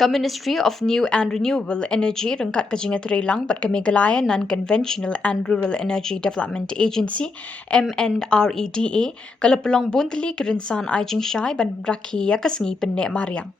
Ministry of New and Renewable Energy rengkat kejingat lang bat ke Meghalaya Non-Conventional and Rural Energy Development Agency MNREDA kalau pelong buntli kerinsan Jinghikai ban rakhi yakasngi pennek Mariang.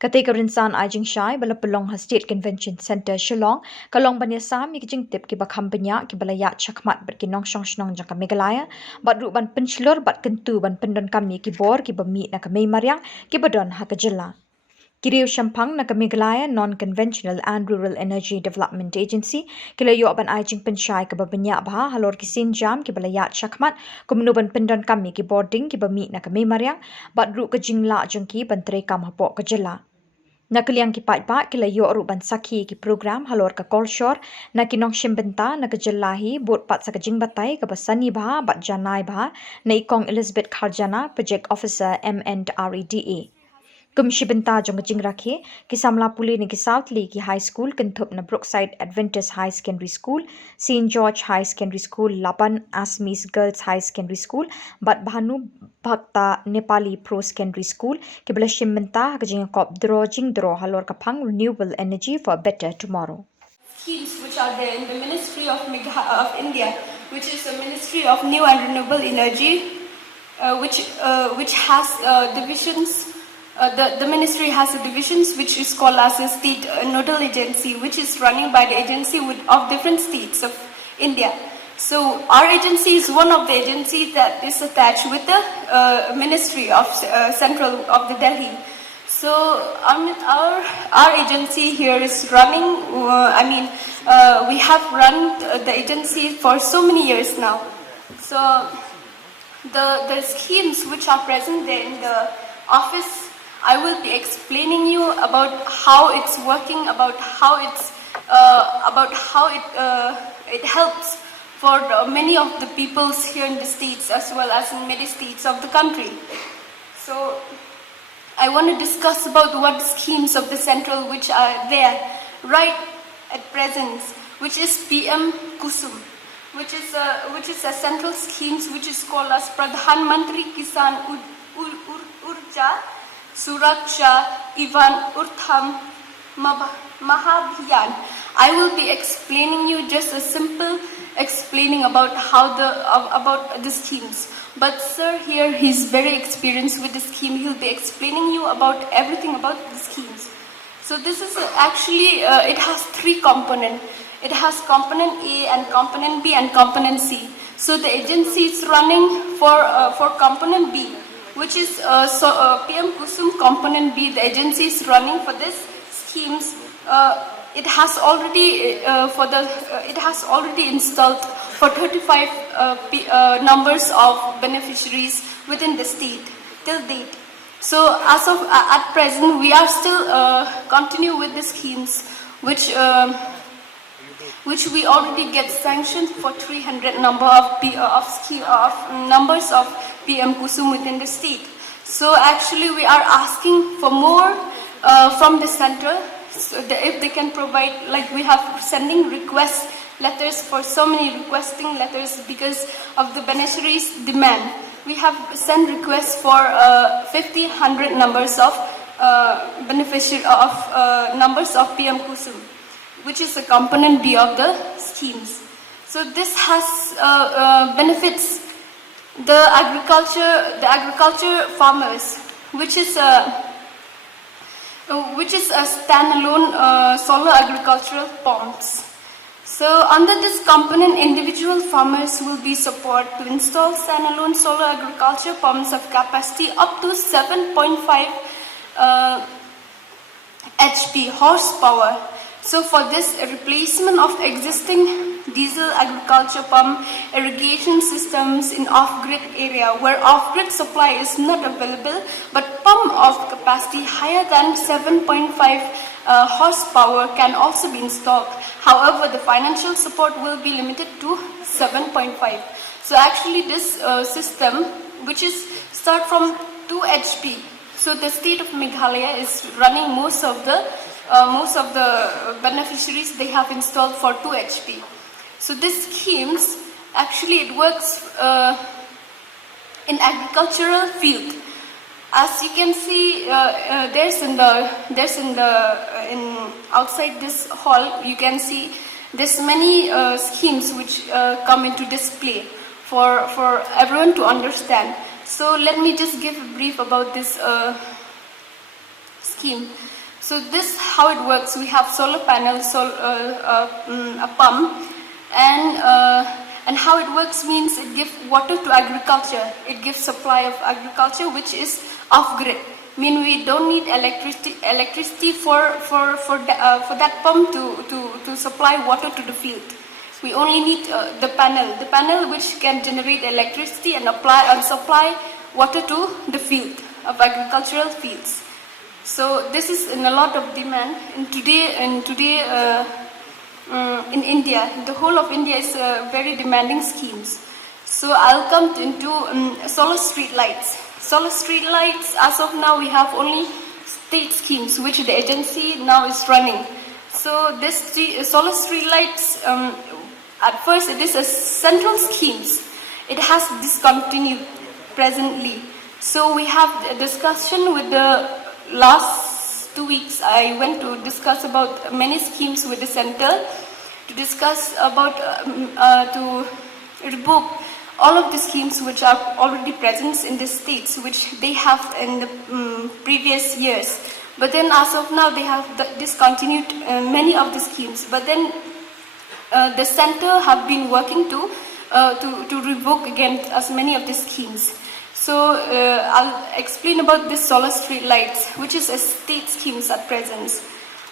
Ketika kerinsan Jinghikai bala pelong State Convention Center Shillong kalong banyasam ki jingtip ki bakham banyak ki balaya chakmat bat ki nongsong snong jangka Meghalaya bat ru ban pencelur bat kentu ban pendon kami ki bor ki bami na kami Mariang ki badon ha kejela. Kiriu Shampang na Meghalaya Non-Conventional and Rural Energy Development Agency kila yo ban Jing Penshai ke babanyak bah halor kisin jam ki balayat chakmat kemenuban pendon kami ki Bording ki bami na kami Mariang bat ru ke jingla jengki ban terekam hapok ke jela. Na keliang ki pat kila yo ru ban sakhi ki program halor ke kolshor na ki nong shimbenta na ke jelahi bot pat sa ke jing batai ke basani bah bat janai bah na ikong Elizabeth Kharjana project officer MNREDA. Kumshibenta jong jing rakhe ki samla puli ni ki South Lee ki High School kentup na Brookside Adventist High Secondary School, St George High Secondary School, Lapan Asmis Girls High Secondary School, Bat Bhanu Bhakta Nepali Pro Secondary School ki bela shimbenta ka jing kop jing draw halor kapang renewable energy for a better tomorrow. Schemes which are there in the Ministry of India, which is the Ministry of New and Renewable Energy, which has divisions. The ministry has a divisions which is called as a state nodal agency, which is running by the agency of different states of India. So our agency is one of the agencies that is attached with the Ministry of Central of the Delhi. So our agency here is running. We have run the agency for so many years now. So the schemes which are present there in the office, I will be explaining you about how it's working, about how it helps for many of the peoples here in the states as well as in many states of the country. So I want to discuss about what schemes of the central which are there right at present, which is PM Kusum, which is a central schemes which is called as Pradhan Mantri Kisan Urja Suraksha Ivan Urtham Mahabhiyan. I will be explaining you just a simple explaining about about the schemes. But sir here, he's very experienced with the scheme. He'll be explaining you about everything about the schemes. So this is actually, it has three components. It has component A and component B and component C. So the agency is running for component B, which is PM Kusum component B. The agency is running for this schemes. It has already installed for 35 numbers of beneficiaries within the state till date. So as of at present, we are still continue with the schemes which we already get sanctioned for 300 numbers of PM Kusum within the state. So actually we are asking for more from the center, so if they can provide, like we have sending request letters for so many requesting letters because of the beneficiaries demand. We have sent requests for 100 numbers of numbers of PM Kusum, which is a component B of the schemes. So this has benefits the agriculture farmers, which is a standalone solar agricultural pumps. So under this component, individual farmers will be supported to install standalone solar agriculture pumps of capacity up to 7.5 HP horsepower. So for this, a replacement of existing diesel agriculture pump irrigation systems in off-grid area where off-grid supply is not available, but pump of capacity higher than 7.5 horsepower can also be installed. However, the financial support will be limited to 7.5. So actually this system, which is start from 2 HP. So the state of Meghalaya is running most of the beneficiaries they have installed for 2 HP. So these schemes, actually it works in agricultural field. As you can see, in outside this hall, you can see there's many schemes which come into display for everyone to understand. So let me just give a brief about this scheme. So this how it works. We have solar panels, a pump, and how it works means it gives water to agriculture. It gives supply of agriculture which is off grid. Mean we don't need electricity for that pump to supply water to the field. We only need the panel which can generate electricity and supply water to the field of agricultural fields. So this is in a lot of demand. In India, the whole of India is very demanding schemes. So I'll come into solar street lights. Solar street lights, as of now, we have only state schemes which the agency now is running. So this solar street lights, at first it is a central schemes. It has discontinued presently. So we have a discussion with the last 2 weeks. I went to discuss about many schemes with the center to discuss about to revoke all of the schemes which are already present in the states, which they have in the previous years. But then as of now, they have discontinued many of the schemes. But then the center have been working to revoke again as many of the schemes. So I'll explain about this solar street lights, which is a state schemes at present.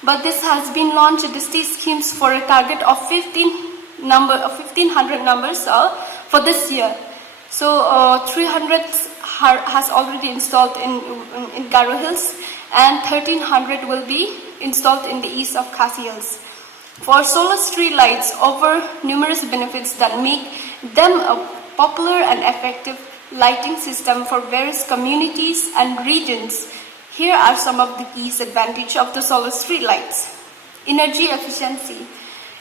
But this has been launched at the state schemes for a target of 1,500 numbers for this year. So 300 has already installed in Garo Hills, and 1,300 will be installed in the east of Khasi Hills. For solar street lights offer numerous benefits that make them a popular and effective lighting system for various communities and regions. Here are some of the key advantages of the solar street lights. Energy efficiency.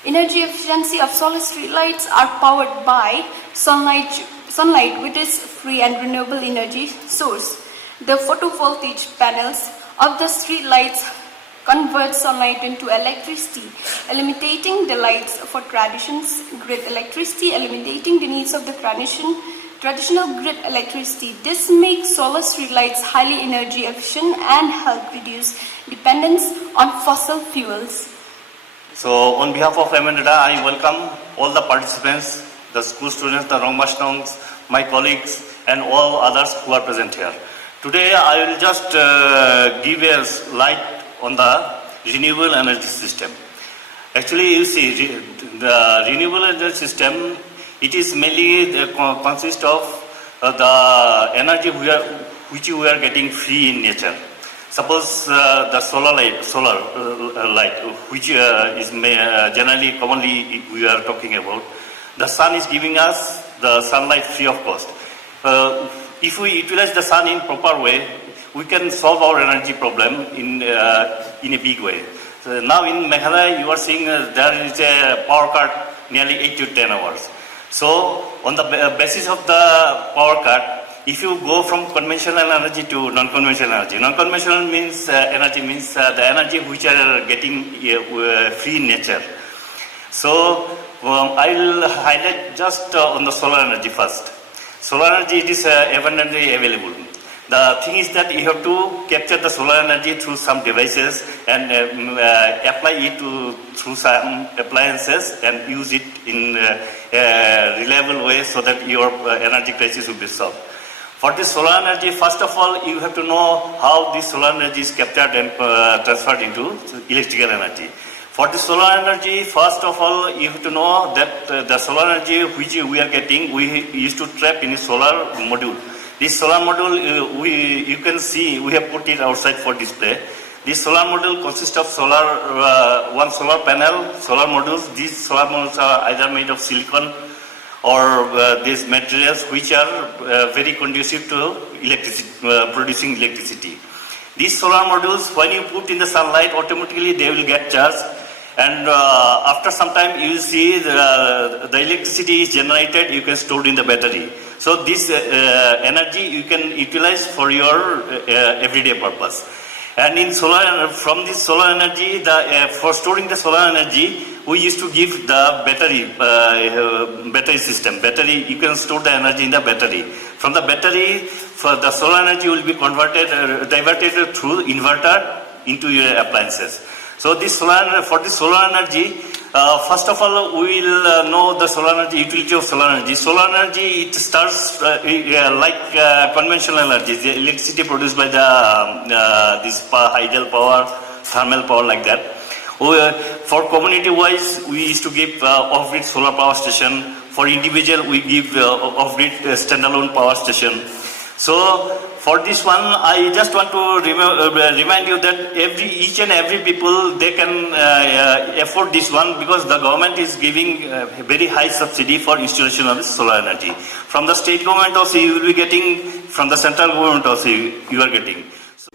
Energy efficiency of solar street lights are powered by sunlight, which is free and renewable energy source. The photovoltaic panels of the street lights convert sunlight into electricity, eliminating the lights for traditional grid electricity, eliminating the needs of the traditional grid electricity. This makes solar street lights highly energy efficient and help reduce dependence on fossil fuels. So on behalf of Mnreda, I welcome all the participants, the school students, the Rongmashnongs, my colleagues, and all others who are present here. Today I will just give a light on the renewable energy system. Actually, you see, the renewable energy system, it is mainly consists of the energy which we are getting free in nature. Suppose the solar light, which is generally commonly we are talking about. The sun is giving us the sunlight free of cost. If we utilize the sun in proper way, we can solve our energy problem in a big way. So now in Meghalaya, you are seeing there is a power cut nearly 8 to 10 hours. So on the basis of the power cut, if you go from conventional energy to non-conventional energy, non-conventional means the energy which are getting free in nature. So I will highlight just on the solar energy first. Solar energy, it is abundantly available. The thing is that you have to capture the solar energy through some devices and apply it through some appliances and use it in a reliable way so that your energy crisis will be solved. For this solar energy, first of all, you have to know how this solar energy is captured and transferred into electrical energy. For the solar energy, first of all, you have to know that the solar energy which we are getting, we used to trap in a solar module. This solar module, you can see, we have put it outside for display. This solar module consists of one solar panel, solar modules. These solar modules are either made of silicon or these materials which are very conducive to producing electricity. These solar modules, when you put in the sunlight, automatically they will get charged, and after some time you will see the electricity is generated, you can store in the battery. So this energy you can utilize for your everyday purpose. And in solar, from this solar energy, for storing the solar energy, we used to give the battery system. Battery, you can store the energy in the battery. From the battery, for the solar energy will be diverted through inverter into your appliances. So for this solar energy, first of all, we will know the solar energy, utility of solar energy. Solar energy, it starts like conventional energy, the electricity produced by this hydel power, thermal power, like that. For community-wise, we used to give off-grid solar power station. For individual, we give off-grid standalone power station. So for this one, I just want to remind you that each and every people, they can afford this one, because the government is giving a very high subsidy for installation of solar energy. From the state government also you will be getting, from the central government also you are getting. So